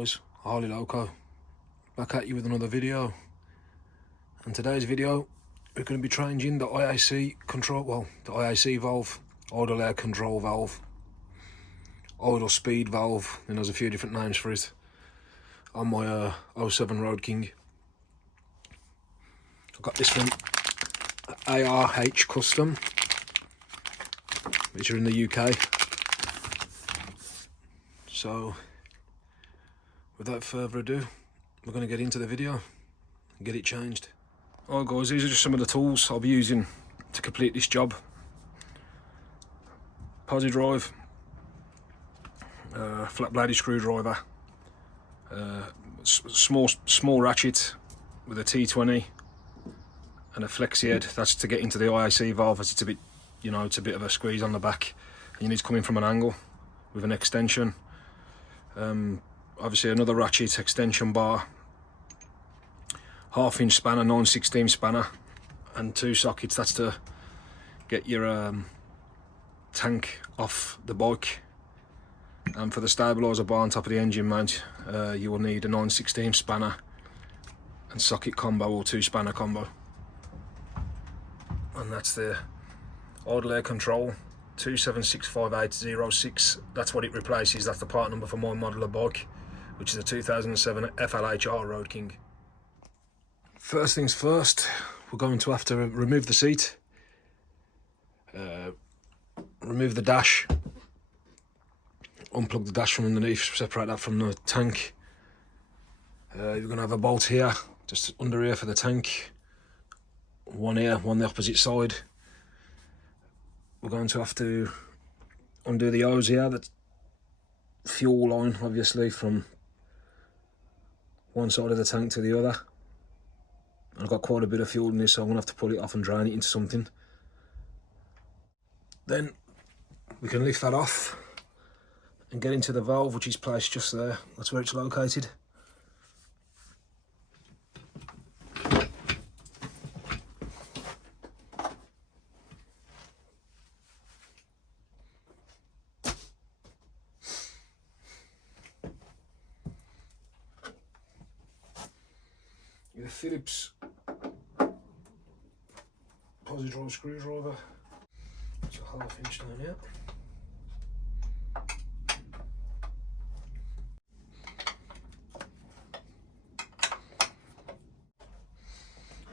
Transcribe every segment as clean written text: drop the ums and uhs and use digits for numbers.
guys, Harley Loco, back at you with another video. And today's video, we're going to be changing the IAC control, well, the IAC valve, idle air control valve, idle speed valve, and there's a few different names for it, on my 07 Road King. I got this from ARH Custom, which are in the UK. So, without further ado, we're going to get into the video and get it changed. Alright guys, these are just some of the tools I'll be using to complete this job. Posi drive, flat bladed screwdriver, small ratchet with a T20 and a flexi head. That's to get into the IAC valve, as it's a bit, you know, it's a bit of a squeeze on the back and you need to come in from an angle with an extension. Obviously another ratchet, extension bar, 1/2 spanner, 9/16 spanner, and 2 sockets. That's to get your tank off the bike. And for the stabiliser bar on top of the engine mount, you will need a 9/16 spanner and socket combo, or 2 spanner combo. And that's the idle air control 2765806. That's what it replaces. That's the part number for my model of bike, which is a 2007 FLHR Road King. First things first, we're going to have to remove the seat, remove the dash, unplug the dash from underneath, separate that from the tank. You're going to have a bolt here, just under here for the tank, one here, one the opposite side. We're going to have to undo the hose here, the fuel line obviously from one side of the tank to the other. I've got quite a bit of fuel in this, so I'm going to have to pull it off and drain it into something. Then we can lift that off and get into the valve, which is placed just there. That's where it's located. With a Phillips posi drive screwdriver, it's a 1/2 inch down here.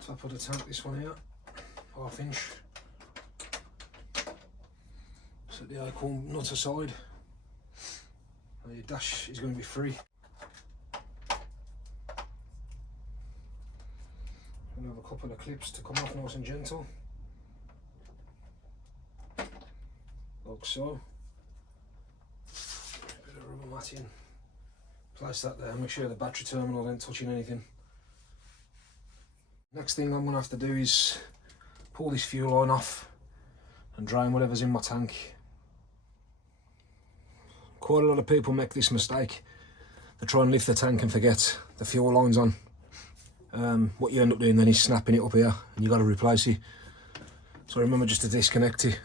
Top of the tank, this one here, 1/2 inch. Set the acorn nut aside. The dash is going to be free. I'm going to have a couple of clips to come off nice and gentle, like so. A bit of rubber matting. Place that there, make sure the battery terminal ain't touching anything. Next thing I'm going to have to do is pull this fuel line off and drain whatever's in my tank. Quite a lot of people make this mistake. They try and lift the tank and forget the fuel line's on. What you end up doing then is snapping it up here, and you've got to replace it. So remember just to disconnect it,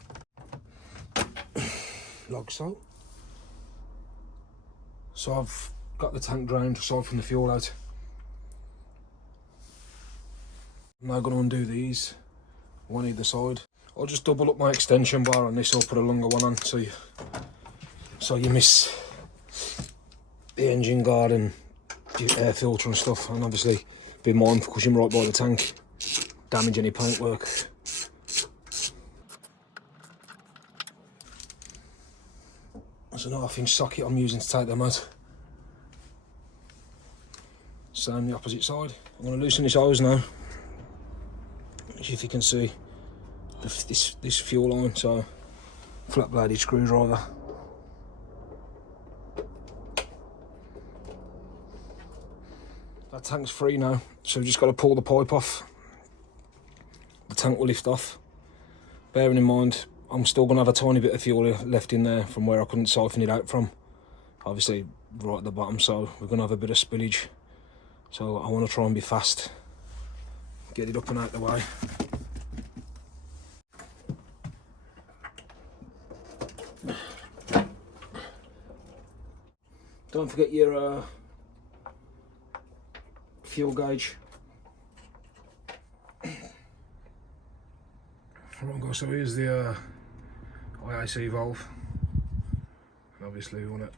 like so. So I've got the tank drained aside from the fuel out. I'm now going to undo these, one either side. I'll just double up my extension bar on this, or put a longer one on, so you miss the engine guard and the air filter and stuff. And obviously be mindful because you're right by the tank, damage any paintwork. There's an 1/2 inch socket I'm using to take them out. Same the opposite side. I'm going to loosen this hose now, if you can see this fuel line. So flat bladed screwdriver. That tank's free now, so we've just got to pull the pipe off. The tank will lift off. Bearing in mind, I'm still going to have a tiny bit of fuel left in there from where I couldn't siphon it out from. Obviously right at the bottom, so we're going to have a bit of spillage. So I want to try and be fast, get it up and out the way. Don't forget your fuel gauge. Right, so here's the IAC valve. And obviously we want to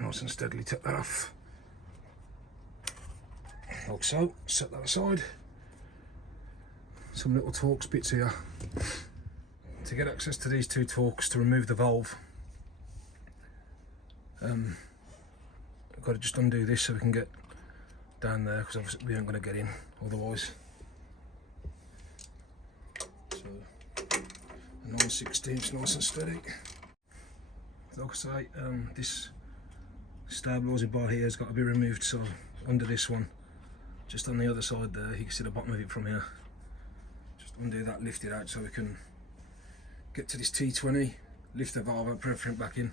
nice and steadily take that off. Like so, set that aside. Some little Torx bits here. To get access to these two Torx to remove the valve, I've got to just undo this so we can get down there, because obviously we aren't going to get in otherwise. So a 9/16 nice and steady. Like I say, this stabilising bar here has got to be removed, so under this one, just on the other side there, you can see the bottom of it from here. Just undo that, lift it out so we can get to this T20, lift the valve out, put everything back in.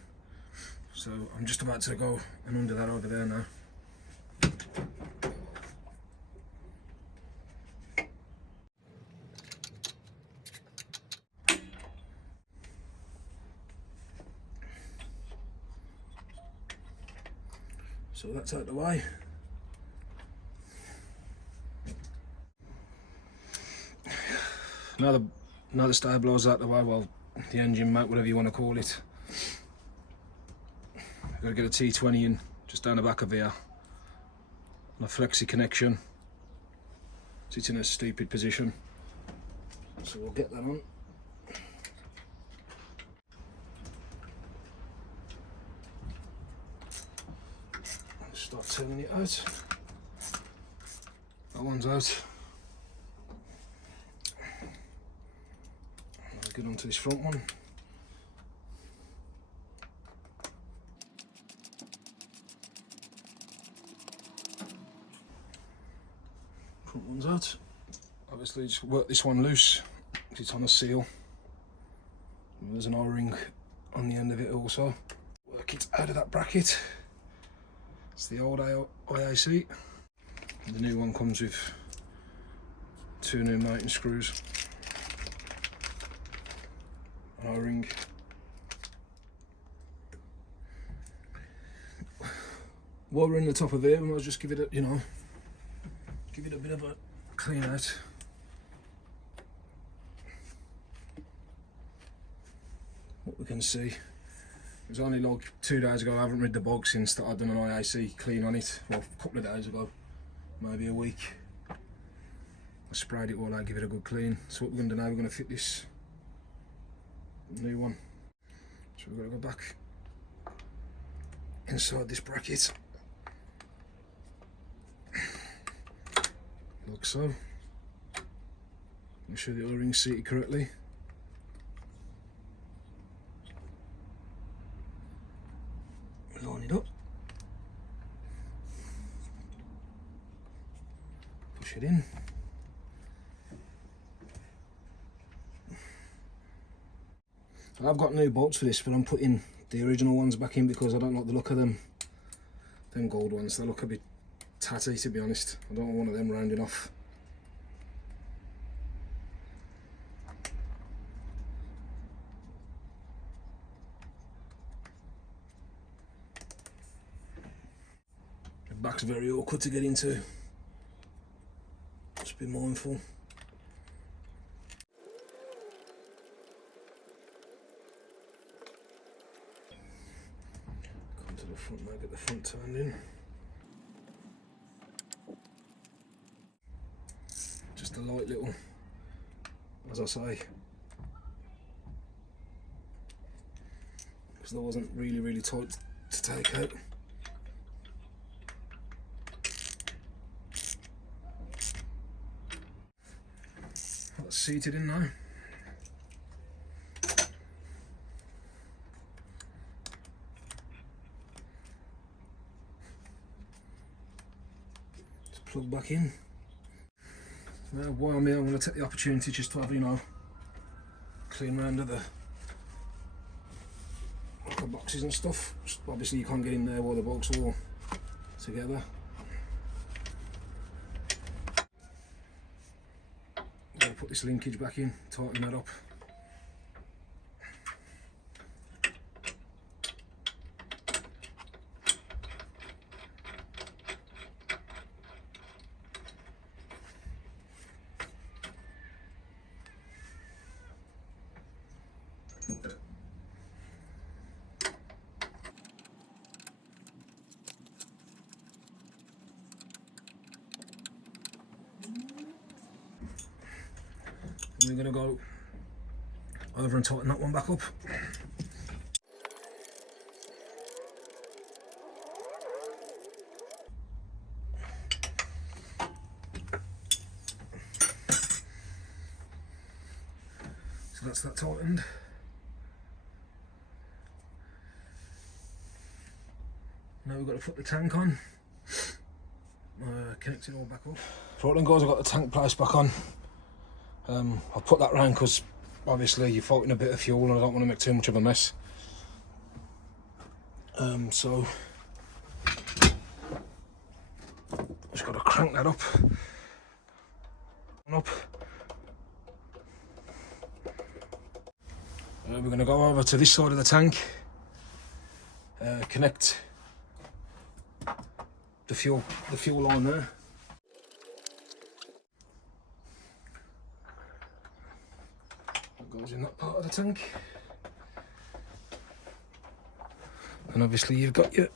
So I'm just about to go and undo that over there now. So that's out the way. Now the stabiliser's out the way, well, the engine mount, whatever you want to call it. I've got to get a T20 in, just down the back of here. On a flexi connection. It's in a stupid position. So we'll get that on. Start turning it out. That one's out. I'll get onto this front one. Front one's out. Obviously just work this one loose. It's on a seal. And there's an O-ring on the end of it also. Work it out of that bracket. It's the old IAC. The new one comes with 2 new mounting screws, an O-ring. While we're in the top of here, we might just give it a, give it a bit of a clean out. What we can see. It was only like 2 days ago, I haven't rid the bog since that I'd done an IAC clean on it. Well, a couple of days ago, maybe a week. I sprayed it all out, give it a good clean. So what we're going to do now, we're going to fit this new one. So we've got to go back inside this bracket. Like so. Make sure the O-ring's seated correctly. Line it up, push it in. I've got new bolts for this, but I'm putting the original ones back in because I don't like the look of them. Them gold ones, they look a bit tatty, to be honest. I don't want one of them rounding off. Back's very awkward to get into. Just be mindful. Come to the front now, get the front turned in. Just a light little, as I say, because that wasn't really tight to take out. That's seated in now. Just plug back in. Now while I'm here, I'm going to take the opportunity just to have, clean round of the boxes and stuff. Just obviously you can't get in there while the bolts are all together. Put this linkage back in, tighten that up. we're going to go over and tighten that one back up. So that's that tightened. Now we've got to put the tank on, connect it all back up. Right then guys, I've got the tank placed back on. I've put that round because obviously you're fighting a bit of fuel and I don't want to make too much of a mess. So just got to crank that up. We're going to go over to this side of the tank, connect the fuel line there. That goes in that part of the tank. And obviously you've got your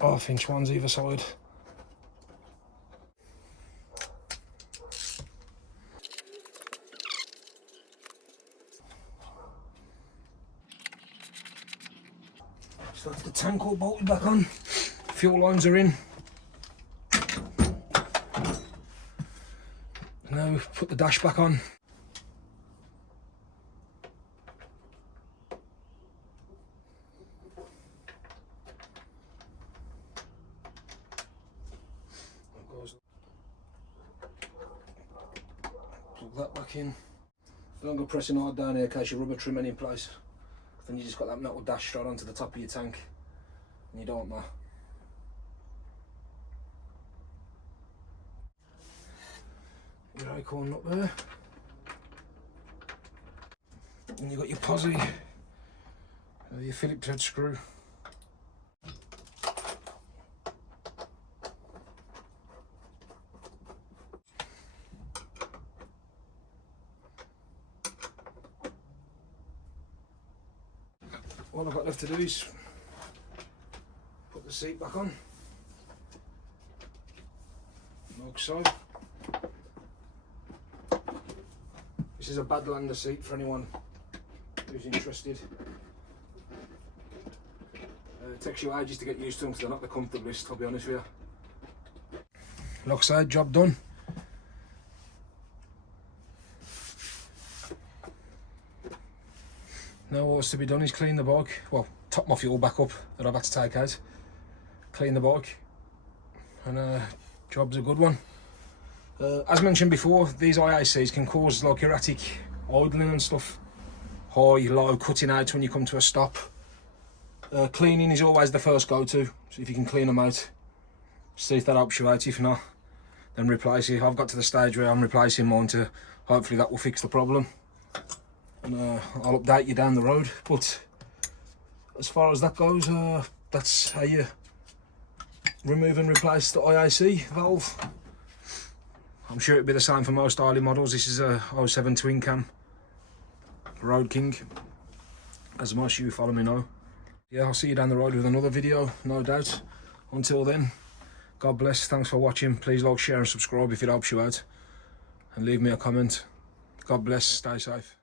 1/2 inch ones either side. So that's the tank all bolted back on. Fuel lines are in. Now put the dash back on. Plug that back in. Don't go pressing hard down here in case your rubber trim any in place. Then you just got that metal dash straight onto the top of your tank and you don't know. Your acorn up there. And you've got your posi, your Phillips head screw. All I've got left to do is put the seat back on, like so. This is a Badlander seat for anyone who's interested. It takes you ages to get used to them because they're not the comfortablest, I'll be honest with you. Like I said, job done. Now what's to be done is clean the bike, well, top my fuel back up that I've had to take out, clean the bike, and job's a good one. As mentioned before, these IACs can cause like erratic idling and stuff, high, low, cutting out when you come to a stop. Cleaning is always the first go-to, so if you can clean them out, see if that helps you out. If not, then replace it. I've got to the stage where I'm replacing mine to, hopefully that will fix the problem. And I'll update you down the road, but as far as that goes, that's how you remove and replace the IAC valve. I'm sure it'd be the same for most Harley models. This is a 07 twin cam Road King, as most of you follow me know. Yeah, I'll see you down the road with another video, no doubt. Until then, God bless, thanks for watching. Please like, share and subscribe if it helps you out, and leave me a comment. God bless, stay safe.